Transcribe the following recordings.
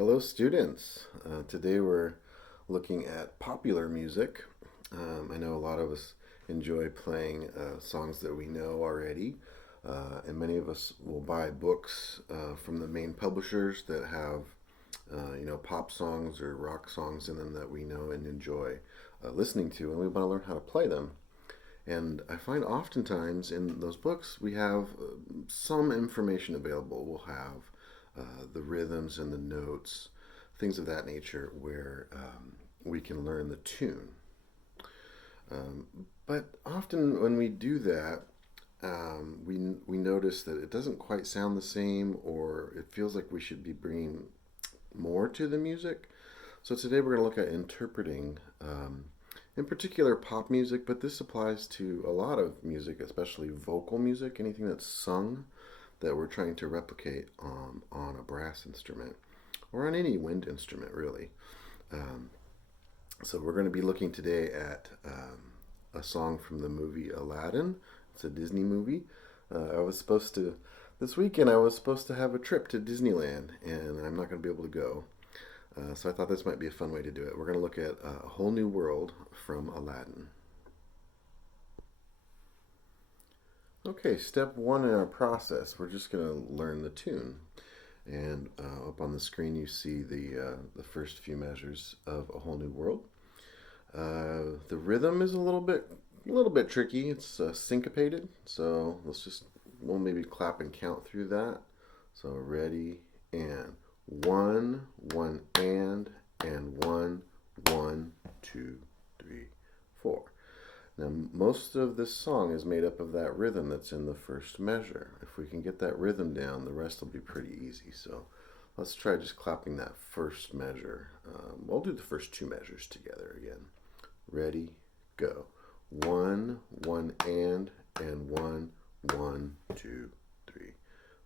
Hello, students. Today we're looking at popular music. I know a lot of us enjoy playing songs that we know already, and many of us will buy books from the main publishers that have, pop songs or rock songs in them that we know and enjoy listening to, and we want to learn how to play them. And I find oftentimes in those books we have some information available. We'll have the rhythms and the notes, things of that nature, where we can learn the tune. Um, but often when we do that, we notice that it doesn't quite sound the same, or it feels like we should be bringing more to the music. So today we're going to look at interpreting, in particular, pop music, but this applies to a lot of music, especially vocal music, anything that's sung that we're trying to replicate on a brass instrument or on any wind instrument, really. Um, so we're going to be looking today at a song from the movie Aladdin. It's a Disney movie. This weekend I was supposed to have a trip to Disneyland, and I'm not going to be able to go. So I thought this might be a fun way to do it. We're going to look at A Whole New World from Aladdin. Okay, step one in our process, we're just going to learn the tune. And up on the screen you see the first few measures of A Whole New World. The rhythm is a little bit tricky. It's syncopated, so we'll maybe clap and count through that. So ready, and one, one, and one, one, two, three, four. Now, most of this song is made up of that rhythm that's in the first measure. If we can get that rhythm down, the rest will be pretty easy. So let's try just clapping that first measure. We'll do the first two measures together again. Ready, go. One, one, and one, one, two, three,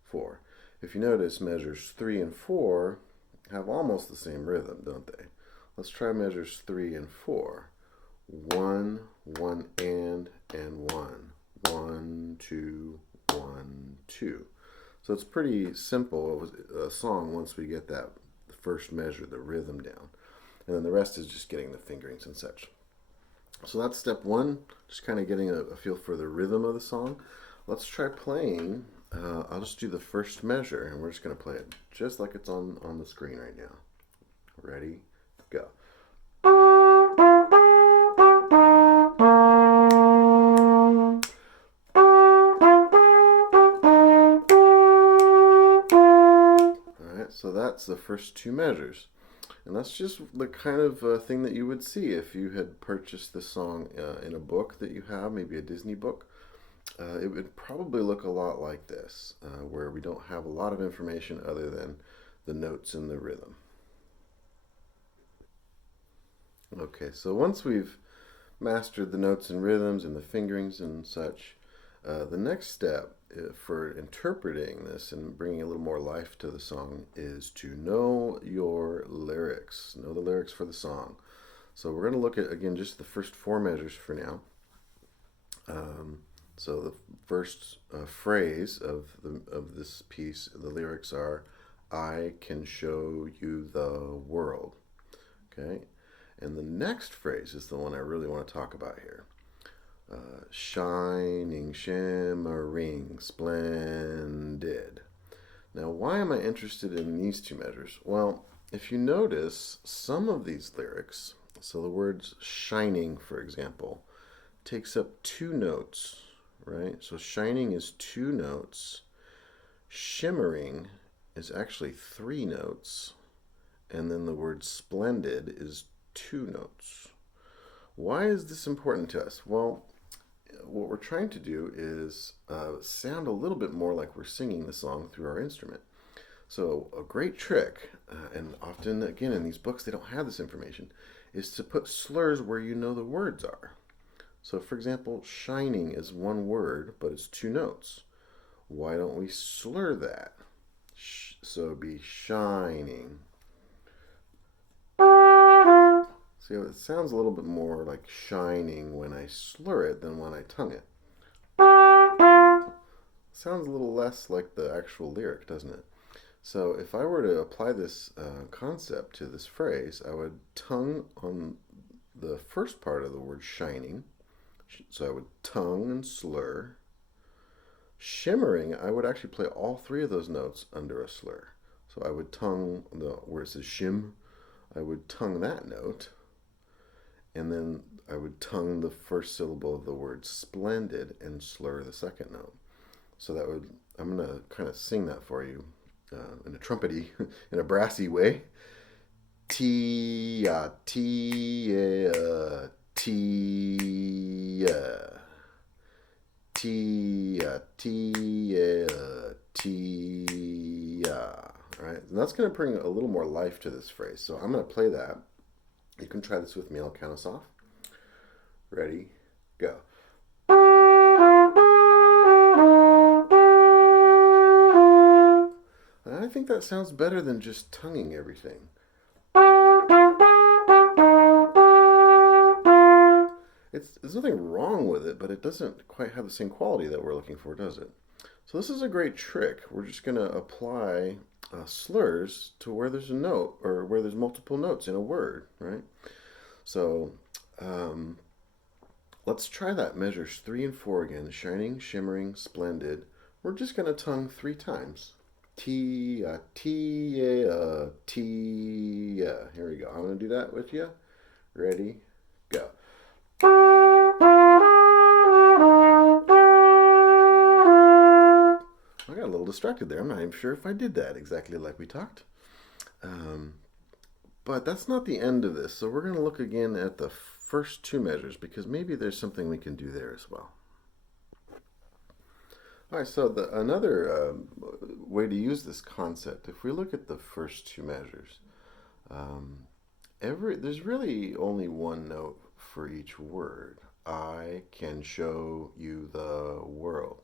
four. If you notice, measures 3 and 4 have almost the same rhythm, don't they? Let's try measures 3 and 4. One, one, and one. One, two, one, two. So it's pretty simple a song once we get that first measure, the rhythm down. And then the rest is just getting the fingerings and such. So that's step one, just kind of getting a feel for the rhythm of the song. Let's try playing. I'll just do the first measure, and we're just going to play it just like it's on the screen right now. Ready, go. Alright, so that's the first two measures. And that's just the kind of thing that you would see if you had purchased this song in a book that you have, maybe a Disney book. It would probably look a lot like this, where we don't have a lot of information other than the notes and the rhythm. Okay, so once we've mastered the notes and rhythms and the fingerings and such, the next step for interpreting this and bringing a little more life to the song is to know your lyrics, know the lyrics for the song. So we're going to look at, again, just the first four measures for now. So the first phrase of this piece, the lyrics are, "I can show you the world." Okay, and the next phrase is the one I really want to talk about here. Shining, shimmering, splendid. Now, why am I interested in these two measures? Well, if you notice, some of these lyrics, so the words shining, for example, takes up two notes, right? So shining is two notes. Shimmering is actually three notes. And then the word splendid is two notes. Why is this important to us? Well, what we're trying to do is sound a little bit more like we're singing the song through our instrument. So a great trick, and often again in these books they don't have this information, is to put slurs where you know the words are. So for example, shining is one word, but it's two notes. Why don't we slur that? So it'd be shining. See, it sounds a little bit more like shining when I slur it than when I tongue it. Sounds a little less like the actual lyric, doesn't it? So if I were to apply this concept to this phrase, I would tongue on the first part of the word shining. So I would tongue and slur. Shimmering, I would actually play all three of those notes under a slur. So I would tongue where it says shim, I would tongue that note, and then I would tongue the first syllable of the word splendid and slur the second note. So that would, I'm going to kind of sing that for you in a trumpety, in a brassy way. Tia, tia, tia. Tia, tia, tia. All right, and that's going to bring a little more life to this phrase. So I'm going to play that. You can try this with me. I'll count us off. Ready, go. I think that sounds better than just tonguing everything. There's nothing wrong with it, but it doesn't quite have the same quality that we're looking for, does it? So this is a great trick. We're just going to apply slurs to where there's a note or where there's multiple notes in a word, right? So let's try that. Measures 3 and 4 again. Shining, shimmering, splendid. We're just going to tongue 3 times. Tia, tia, tia. Here we go. I'm going to do that with you. Ready, go. I got a little distracted there. I'm not even sure if I did that exactly like we talked. But that's not the end of this. So we're going to look again at the first 2 measures because maybe there's something we can do there as well. All right, so another way to use this concept, if we look at the first 2 measures, there's really only one note for each word. I can show you the world.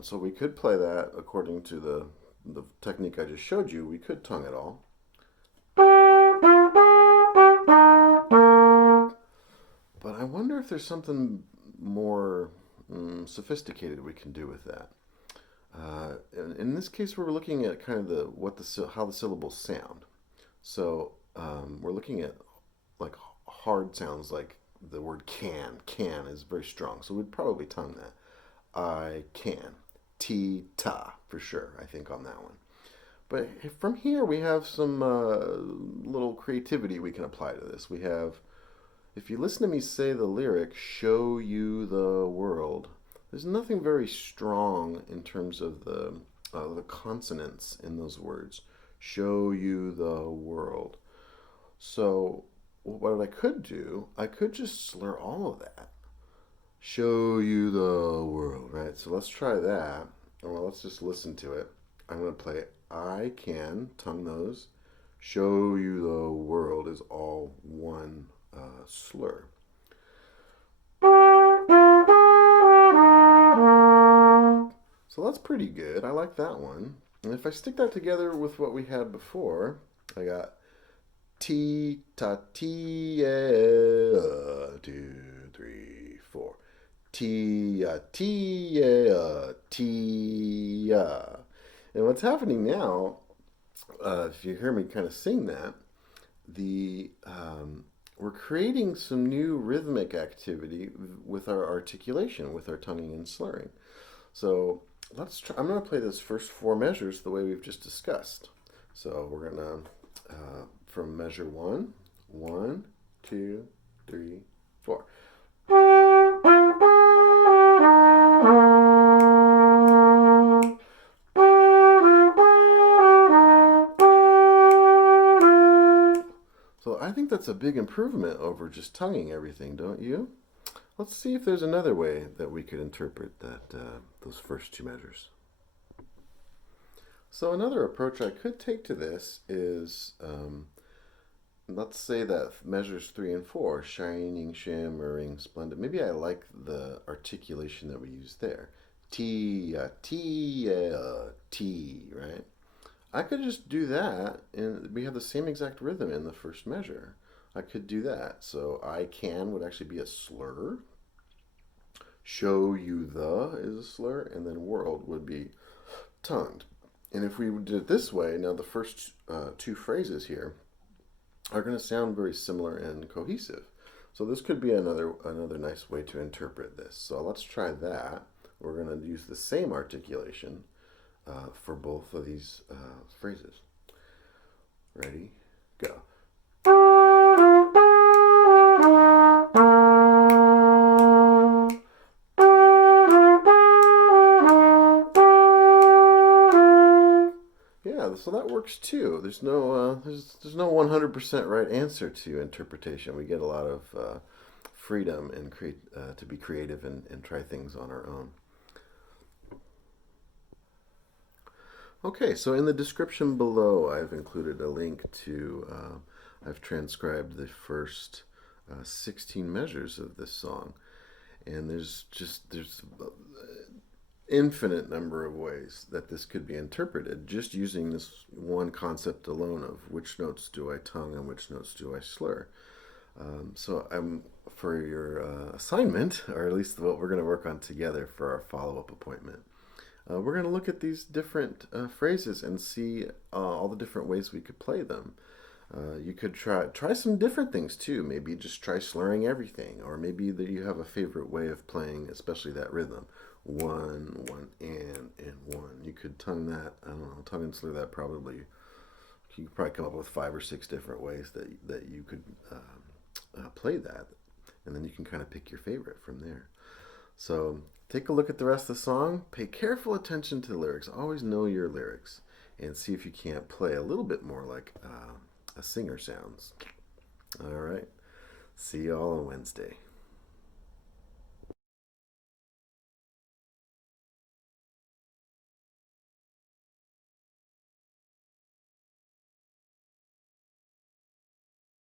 So we could play that according to the technique I just showed you. We could tongue it all. But I wonder if there's something more sophisticated we can do with that. In this case, we're looking at kind of how the syllables sound. So we're looking at like hard sounds, like the word can. Can is very strong, so we'd probably tongue that. I can. Ta for sure, I think, on that one. But from here, we have some little creativity we can apply to this. We have, if you listen to me say the lyric, show you the world, there's nothing very strong in terms of the consonants in those words. Show you the world. So what I could do, I could just slur all of that. Show you the world, right? So let's try that. Well, let's just listen to it. I'm going to play it. I can, tongue those. Show you the world is all one slur. So that's pretty good. I like that one. And if I stick that together with what we had before, I got T, ta, T, 2, 3, 4. Tia, tia, tia. And what's happening now, if you hear me kind of sing that, we're creating some new rhythmic activity with our articulation, with our tonguing and slurring. So let's try. I'm going to play those first 4 measures the way we've just discussed. So we're going to, from measure 1, 1, 2, 3, 4. So I think that's a big improvement over just tonguing everything, don't you? Let's see if there's another way that we could interpret that those first 2 measures. So another approach I could take to this is, let's say that measures 3 and 4, shining, shimmering, splendid. Maybe I like the articulation that we use there. T, T, T, right? I could just do that, and we have the same exact rhythm in the first measure. I could do that. So I can would actually be a slur. Show you the is a slur, and then world would be tongued. And if we did it this way, now the first two phrases here are going to sound very similar and cohesive. So this could be another nice way to interpret this. So let's try that. We're going to use the same articulation for both of these phrases. Ready? Go. Yeah, so that works too. There's no 100% right answer to interpretation. We get a lot of freedom and to be creative and try things on our own. Okay, so in the description below, I've included a link to, I've transcribed the first 16 measures of this song. And there's infinite number of ways that this could be interpreted just using this one concept alone of which notes do I tongue and which notes do I slur. So for your assignment, or at least what we're going to work on together for our follow-up appointment, we're going to look at these different phrases and see all the different ways we could play them. You could try some different things too. Maybe just try slurring everything, or maybe that you have a favorite way of playing, especially that rhythm. One, one, and one. You could tongue that. I don't know, tongue and slur that probably. You could probably come up with 5 or 6 different ways that you could play that, and then you can kind of pick your favorite from there. So take a look at the rest of the song. Pay careful attention to the lyrics. Always know your lyrics, and see if you can't play a little bit more like a singer sounds. All right. See you all on Wednesday.